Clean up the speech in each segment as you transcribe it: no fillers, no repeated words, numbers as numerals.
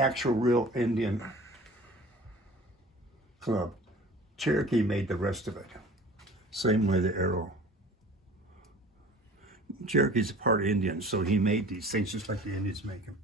actual real Indian club. Cherokee made the rest of it. Same way the arrow. Cherokee's a part Indian, so he made these things just like the Indians make them.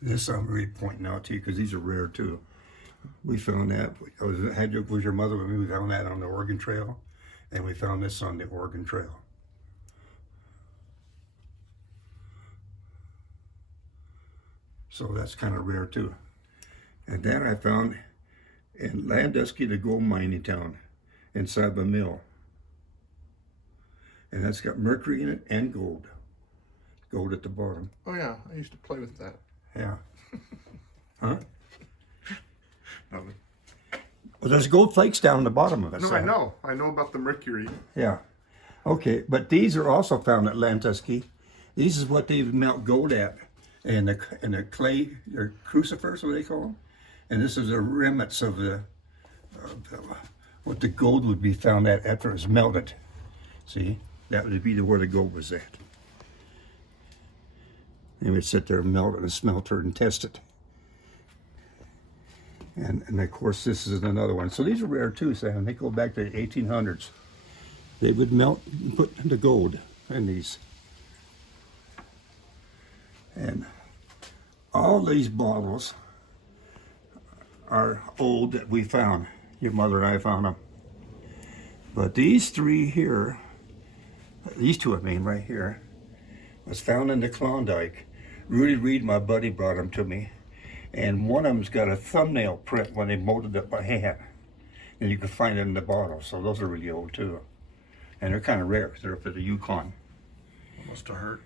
This I'm really pointing out to you because these are rare too. We found that. Was your mother with me? We found that on the Oregon Trail, and we found this on the Oregon Trail. So that's kind of rare too. And then I found in Landusky, the gold mining town, inside of a mill. And that's got mercury in it and gold. Gold at the bottom. Oh yeah, I used to play with that. Yeah. Huh? No, Well, there's gold flakes down the bottom of it. no, so. I know. I know about the mercury. Yeah. Okay, but these are also found at Landusky. These is what they melt gold at. And the clay, or crucifers, what they call them. And this is the remnants of what the gold would be found at after it was melted. See, that would be where the gold was at. They would sit there and melt it in a smelter and test it. And of course, this is another one. So these are rare too, Sam. They go back to the 1800s. They would melt and put the gold in these. And all these bottles are old that we found. Your mother and I found them. But these three here, these two I mean right here, was found in the Klondike. Rudy Reed, my buddy, brought them to me. And one of them's got a thumbnail print when they molded it by hand. And you can find it in the bottle. So those are really old too. And they're kind of rare because they're up at the Yukon. Must have hurt.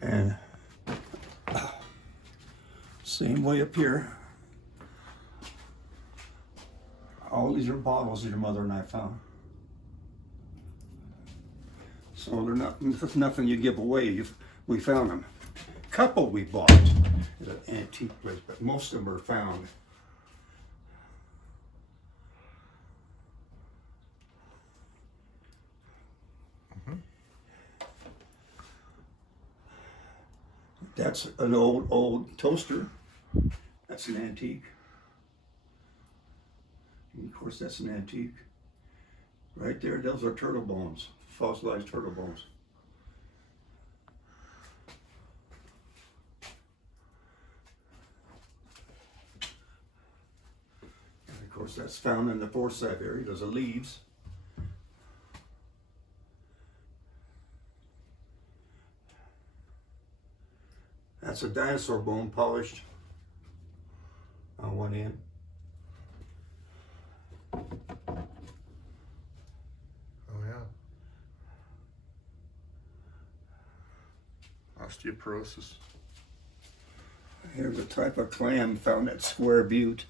And same way up here. All these are bottles that your mother and I found. So they're not nothing you give away. We found them. Couple we bought at an antique place, but most of them are found. That's an old toaster. That's an antique. And of course, that's an antique. Right there, those are turtle bones, fossilized turtle bones. And of course, that's found in the Forsyth area. Those are leaves. That's a dinosaur bone polished on one end. Oh yeah. Osteoporosis. Here's a type of clam found at Square Butte.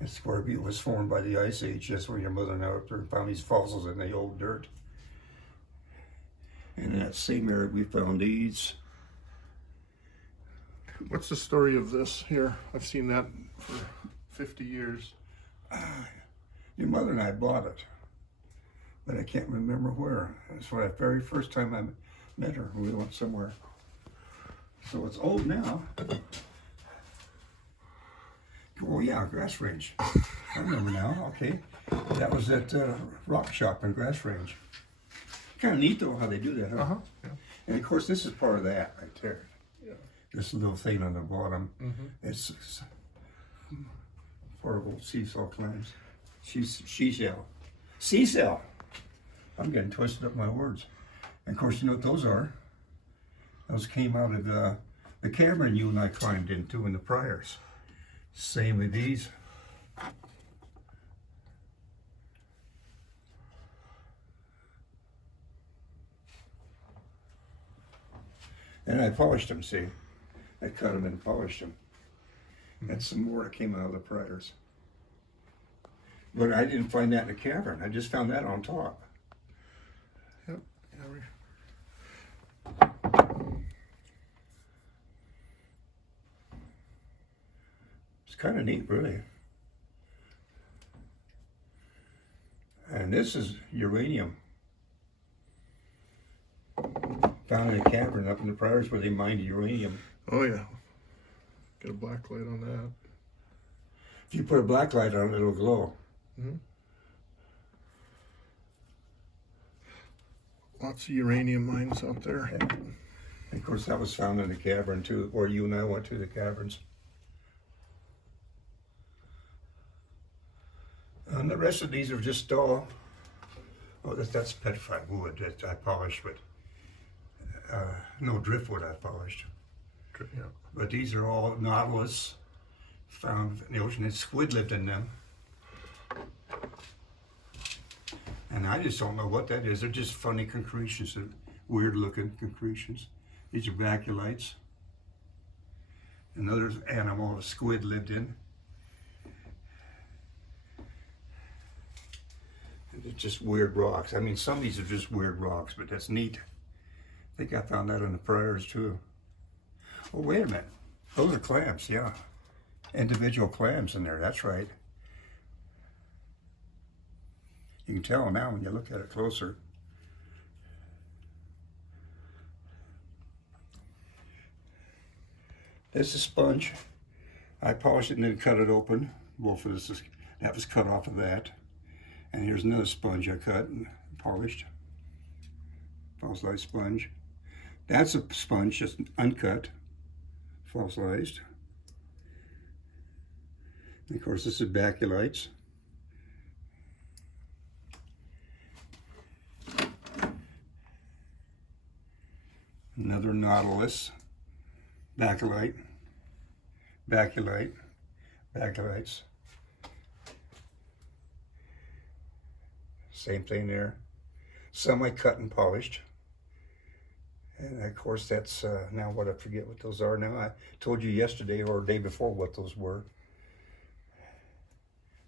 And Square Butte was formed by the Ice Age. That's where your mother and I were up there and found these fossils in the old dirt. And in that same area, we found these. What's the story of this here? I've seen that for 50 years. Your mother and I bought it, but I can't remember where. That's the very first time I met her. We went somewhere. So it's old now. Oh yeah, Grass Range. I remember now. Okay, that was at Rock Shop in Grass Range. Kind of neat though how they do that, huh? Yeah. And of course, this is part of that right there. Yeah. This little thing on the bottom. It's portable seashell clams. Seashell. Seashell. I'm getting twisted up my words. And of course, you know what those are? Those came out of the cavern you and I climbed into in the Priors. Same with these. And I polished them, see? I cut them and polished them. And some more that came out of the Priors. But I didn't find that in the cavern. I just found that on top. Yep. Yeah, It's kind of neat, really. And this is uranium. Found in a cavern up in the prairies where they mined uranium. Oh yeah. Get a black light on that. If you put a black light on it, it'll glow. Mm-hmm. Lots of uranium mines out there. Yeah. And of course, that was found in a cavern too, where you and I went to the caverns. And the rest of these are just all, oh, that's petrified wood that I polished with. No driftwood I polished. Yeah. But these are all nautilus found in the ocean, and squid lived in them. And I just don't know what that is. They're just funny concretions, they're weird looking concretions. These are baculites. Another animal a squid lived in. And it's just weird rocks. I mean, some of these are just weird rocks, but that's neat. I think I found that in the prairies too. Oh, wait a minute. Those are clams, yeah. Individual clams in there, that's right. You can tell now when you look at it closer. This is sponge. I polished it and then cut it open. Both of this is, that was cut off of that. And here's another sponge I cut and polished. Fossilized sponge. That's a sponge, just uncut, fossilized. And of course, this is baculites. Another nautilus, baculite, baculite, baculites. Same thing there. Some I cut and polished. And of course, that's now what I forget what those are now. I told you yesterday or the day before what those were.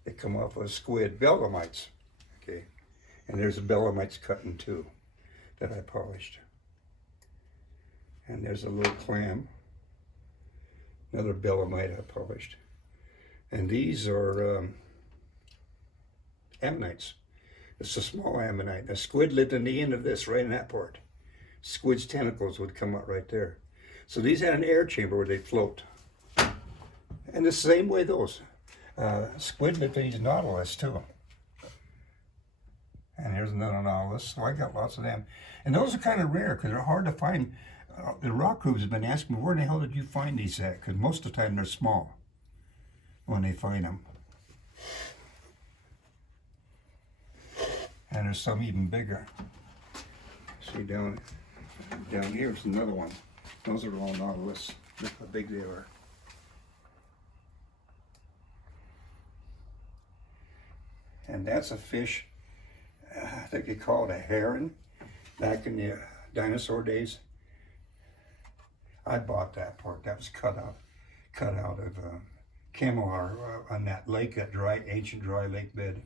They come off of squid, belemnites. Okay, and there's a belemnites cut in two that I polished. And there's a little clam, another belemnite I polished. And these are ammonites. It's a small ammonite. A squid lived in the end of this, right in that part. Squid's tentacles would come out right there. So these had an air chamber where they float. And the same way those. Squid lived in these nautilus too. And here's another nautilus. So I got lots of them. And those are kind of rare because they're hard to find. The rock crews have been asking me, where in the hell did you find these at? Because most of the time they're small when they find them. And there's some even bigger. See down here's another one. Those are all nautilus. Look how big they are. And that's a fish, I think they call it a heron back in the dinosaur days. I bought that part. That was cut out of Camellar on that lake, that ancient dry lake bed.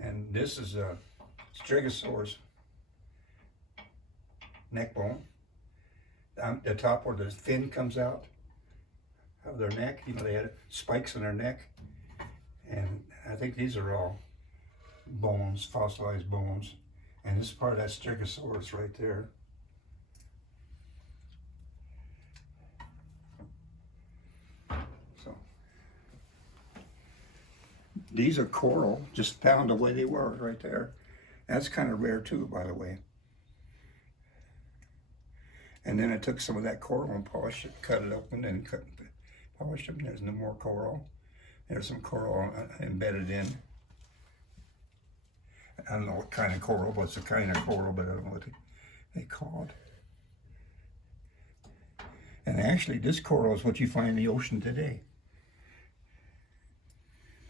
And this is a Stegosaurus neck bone. The top where the fin comes out of their neck, you know, they had spikes in their neck. And I think these are all bones, fossilized bones. And this is part of that Stegosaurus right there. So these are coral, just found the way they were right there. That's kind of rare too, by the way. And then I took some of that coral and polished it, cut it open and polished it. And there's no more coral. There's some coral embedded in. I don't know what kind of coral, but it's a kind of coral, but I don't know what they call it. And actually, this coral is what you find in the ocean today.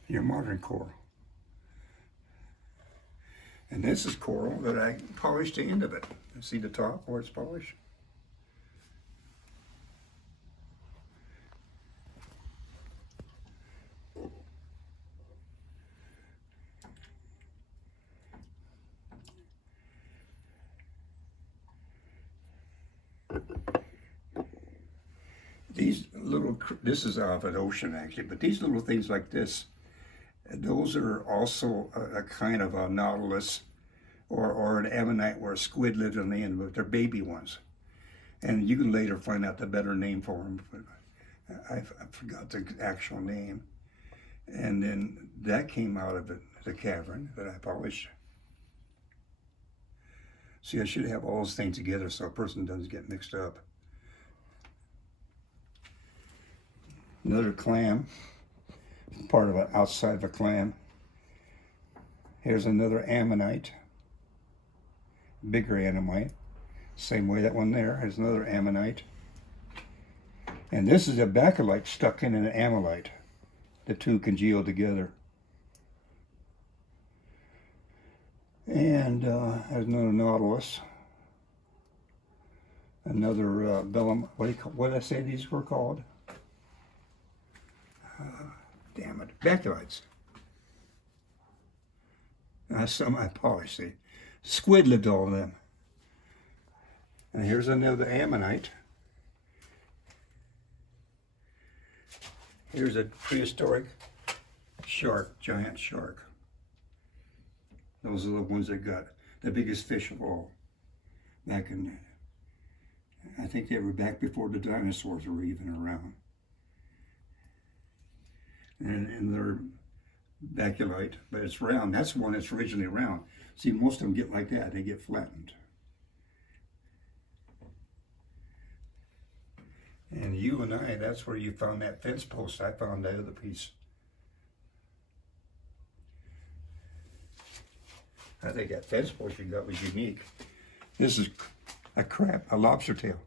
Your modern coral. And this is coral that I polished the end of it. See the top where it's polished? These little, this is out of an ocean actually, but these little things like this, those are also a kind of a nautilus or an ammonite where a squid lives on the end, but they're baby ones. And you can later find out the better name for them, but I forgot the actual name. And then that came out of the cavern that I polished. See, I should have all those things together so a person doesn't get mixed up. Another clam, part of it outside of a clam. Here's another ammonite, bigger ammonite. Same way that one there. There's another ammonite. And this is a bacillite stuck in an ammonite. The two congealed together. And there's another nautilus. Another vellum. What did I say these were called? Damn it. Baculites. Some I polished. See. Squid lived all of them. And here's another ammonite. Here's a prehistoric shark, giant shark. Those are the ones that got the biggest fish of all. Back in, I think they were back before the dinosaurs were even around. And they're baculite, but it's round. That's the one that's originally round. See, most of them get like that. They get flattened. And you and I, that's where you found that fence post. I found that other piece. I think that fence post you got was unique. This is a crab, a lobster tail.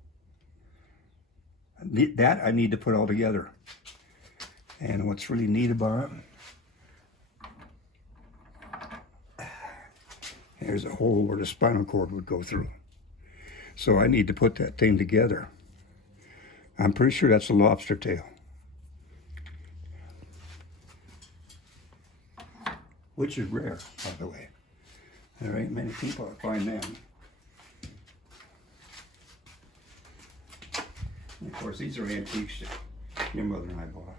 That I need to put all together. And what's really neat about it, here's a hole where the spinal cord would go through. So I need to put that thing together. I'm pretty sure that's a lobster tail. Which is rare, by the way. There ain't many people that find them. And of course, these are antiques that your mother and I bought.